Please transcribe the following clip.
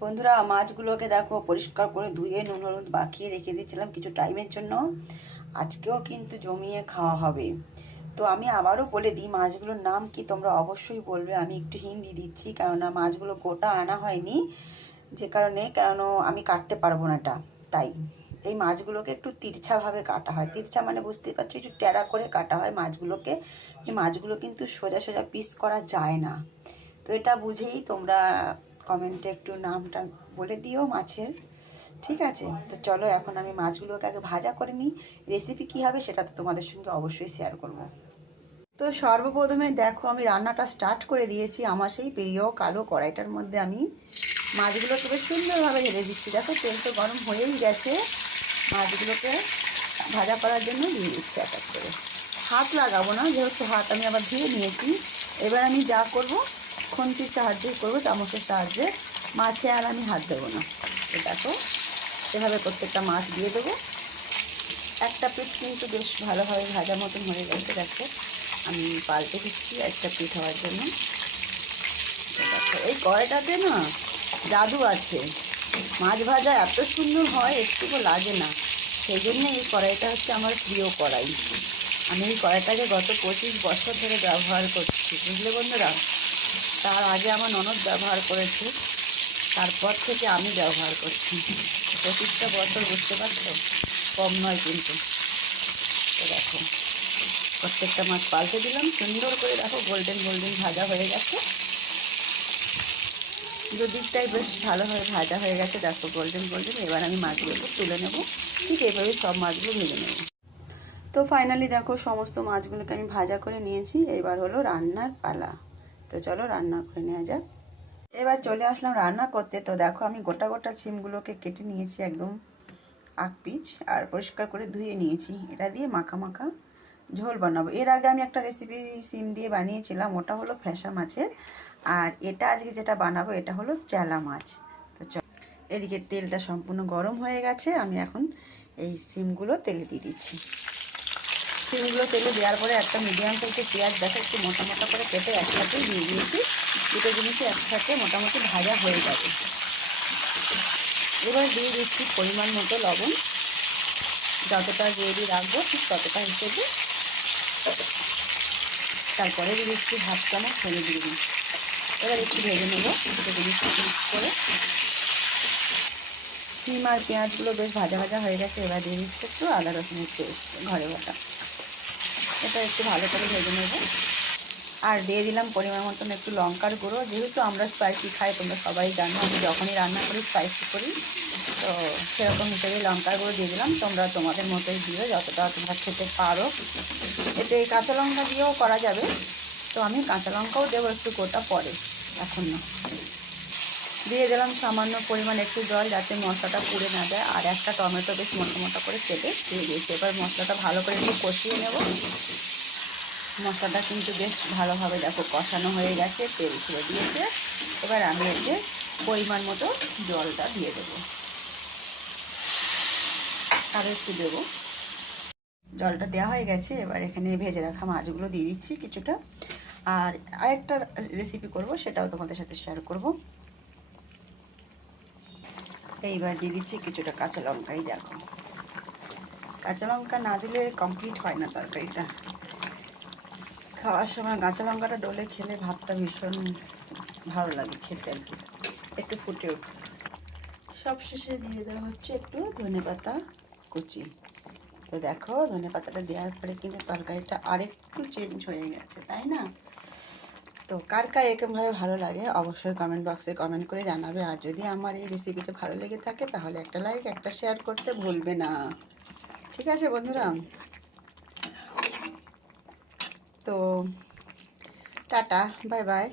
বন্ধুরা, মাছগুলোকে দেখো পরিষ্কার করে ধুয়ে নুন হলুদ মাখিয়ে রেখে দিয়েছিলাম কিছু টাইমের জন্য। আজকেও কিন্তু জমিয়ে খাওয়া হবে। তো আমি আবারও বলে দিই মাছগুলোর নাম কি, তোমরা অবশ্যই বলবে। আমি একটু হিন্দি দিচ্ছি, কেননা মাছগুলো গোটা আনা হয়নি, যে কারণে আমি কাটতে পারবো না এটা। তাই এই মাছগুলোকে একটু তিরছাভাবে কাটা হয়। তিরছা মানে বুঝতেই পারছো, একটু ট্যাড়া করে কাটা হয় মাছগুলোকে। এই মাছগুলো কিন্তু সোজা সোজা পিস করা যায় না। তো এটা বুঝেই তোমরা কমেন্টে একটু নামটা বলে দিও মাছের। ঠিক আছে, তো চলো এখন আমি মাছগুলোকে আগে ভাজা করে নিই। রেসিপি কী হবে সেটা তো তোমাদের সঙ্গে অবশ্যই শেয়ার করব। তো সর্বপ্রথমে দেখো আমি রান্নাটা স্টার্ট করে দিয়েছি। আমার সেই প্রিয় কালো কড়াইটার মধ্যে আমি মাছগুলোকে বেশ সুন্দরভাবে ঢেলে দিচ্ছি। দেখো তেল তো গরম হয়েই গেছে। মাছগুলোকে ভাজা করার জন্য দিয়ে দিচ্ছি এক এক করে। হাত লাগাবো না, যেহেতু হাত আমি আবার ধুয়ে নিয়েছি। এবার আমি যা করব খুন্তির সাহায্যেই করবো, চামচের সাহায্যে। মাছে আর আমি হাত দেবো না। তো দেখো এভাবে প্রত্যেকটা মাছ দিয়ে দেবো। একটা পিঠ কিন্তু বেশ ভালোভাবে ভাজা মতন হয়ে গেছে। দেখো আমি পাল্টে দিচ্ছি একটা পিঠ হওয়ার জন্য। দেখো এই কড়াইটাতে না জাদু আছে। মাছ ভাজা এত সুন্দর হয়, একটুকু লাগে না। সেই জন্য এই কড়াইটা হচ্ছে আমার প্রিয় কড়াই। আমি এই কড়াইটাকে গত 25 বছর ধরে ব্যবহার করছি, বুঝলে বন্ধুরা। তার আগে আমার ননদ ব্যবহার করেছে, তারপর থেকে আমি ব্যবহার করছি। 25টা বছর, বুঝতে পারছো, কম নয় কিন্তু। তো দেখো প্রত্যেকটা মাছ পাল্টে দিলাম সুন্দর করে। দেখো গোল্ডেন গোল্ডেন ভাজা হয়ে গেছে, দুদিকটাই বেশ ভালোভাবে ভাজা হয়ে গেছে। দেখো গোল্ডেন গোল্ডেন। এবার আমি মাছগুলোকে তুলে নেব। ঠিক এইভাবে সব মাছগুলো ভেজে নেব। তো ফাইনালি দেখো সমস্ত মাছগুলোকে আমি ভাজা করে নিয়েছি। এবার হলো রান্নার পালা। তো চলো রান্না করে নেওয়া যাক। এবার চলে আসলাম রান্না করতে। তো দেখো আমি গোটা গোটা সিমগুলোকে কেটে নিয়েছি একদম আগ পিচ, আর পরিষ্কার করে ধুয়ে নিয়েছি। এটা দিয়ে মাখা মাখা ঝোল বানাবো। এর আগে আমি একটা রেসিপি সিম দিয়ে বানিয়েছিলাম, ওটা হলো ফ্যাসা মাছের। আর এটা আজকে যেটা বানাবো এটা হলো চেলা মাছ। তো এদিকে তেলটা সম্পূর্ণ গরম হয়ে গেছে। আমি এখন এই সিমগুলো তেলে দিয়ে দিচ্ছি। সিমগুলো তেলে দেওয়ার পরে একটা মিডিয়াম সাইজের পেঁয়াজ দেখো একটু মোটা মোটা করে কেটে একসাথেই দিয়ে দিয়েছি। দুটো জিনিসই একসাথে মোটামুটি ভাজা হয়ে যাবে। এবার দিয়ে দিচ্ছি পরিমাণ মতো লবণ। যতটা গ্রেভি রাখবো ঠিক ততটা হিসেবে। তারপরে দিয়ে দিচ্ছি হাফ চামচ হলুদ গুঁড়ো। এবার একটু ভেজে নেবো দুটো জিনিস মিক্স করে। সিম আর পেঁয়াজগুলো বেশ ভাজা ভাজা হয়ে গেছে। এবার দিয়ে দিচ্ছি একটু আদা রসুনের পেস্ট ঘরে বাটা। এটা একটু ভালো করে ভেজে নেব। আর দিয়ে দিলাম পরিমাণ মতন একটু লঙ্কার গুঁড়ো। যেহেতু আমরা স্পাইসি খাই, তোমরা সবাই জানো আমি যখনই রান্না করি স্পাইসি করি, তো সেরকম হিসেবে লঙ্কার গুঁড়ো দিয়ে দিলাম। তোমরা তোমাদের মতোই দিও, যতটা তোমরা খেতে পারো। এতে কাঁচা লঙ্কা দিয়েও করা যাবে, তো আমি কাঁচা লঙ্কাও দেবো একটু গোটা পরে, এখন না। দিয়ে দিলাম সামান্য পরিমাণ একটু জল, যাতে মশলাটা পুড়ে না যায়। আর একটা টমেটো বেশ মোটা মোটা করে কেটে দিয়ে দিয়েছি। এবার মশলাটা ভালো করে একটু কষিয়ে নেব। মশলাটা কিন্তু বেশ ভালোভাবে দেখো কষানো হয়ে গেছে, তেল ছেড়ে দিয়েছে। এবার আমি এতে পরিমাণ মতো জলটা দিয়ে দেবো, আরও একটু দেবো। জলটা দেওয়া হয়ে গেছে। এবার এখানে ভেজে রাখা মাছগুলো দিয়ে দিচ্ছি কিছুটা। আর আরেকটা রেসিপি করব, সেটাও তোমাদের সাথে শেয়ার করব। এইবার দিয়ে দিচ্ছি কিছুটা কাঁচা লঙ্কাই। দেখো কাঁচা লঙ্কা না দিলে কমপ্লিট হয় না তরকারিটা। খাওয়ার সময় কাঁচা লঙ্কাটা ডলে খেলে ভাতটা ভীষণ ভালো লাগে খেতে আর কি, একটু ফুটে উঠে। সবশেষে দিয়ে দেওয়া হচ্ছে একটু ধনেপাতা কুচি। তো দেখো ধনেপাতাটা দেওয়ার পরে কিন্তু তরকারিটা আরেকটু চেঞ্জ হয়ে গেছে, তাই না? তো কার কার এরকমভাবে ভালো লাগে অবশ্যই কমেন্ট বক্সে কমেন্ট করে জানাবে। আর যদি আমার এই রেসিপিটা ভালো লেগে থাকে তাহলে একটা লাইক একটা শেয়ার করতে ভুলবে না। ঠিক আছে বন্ধুরা, তো টাটা, বাই বাই।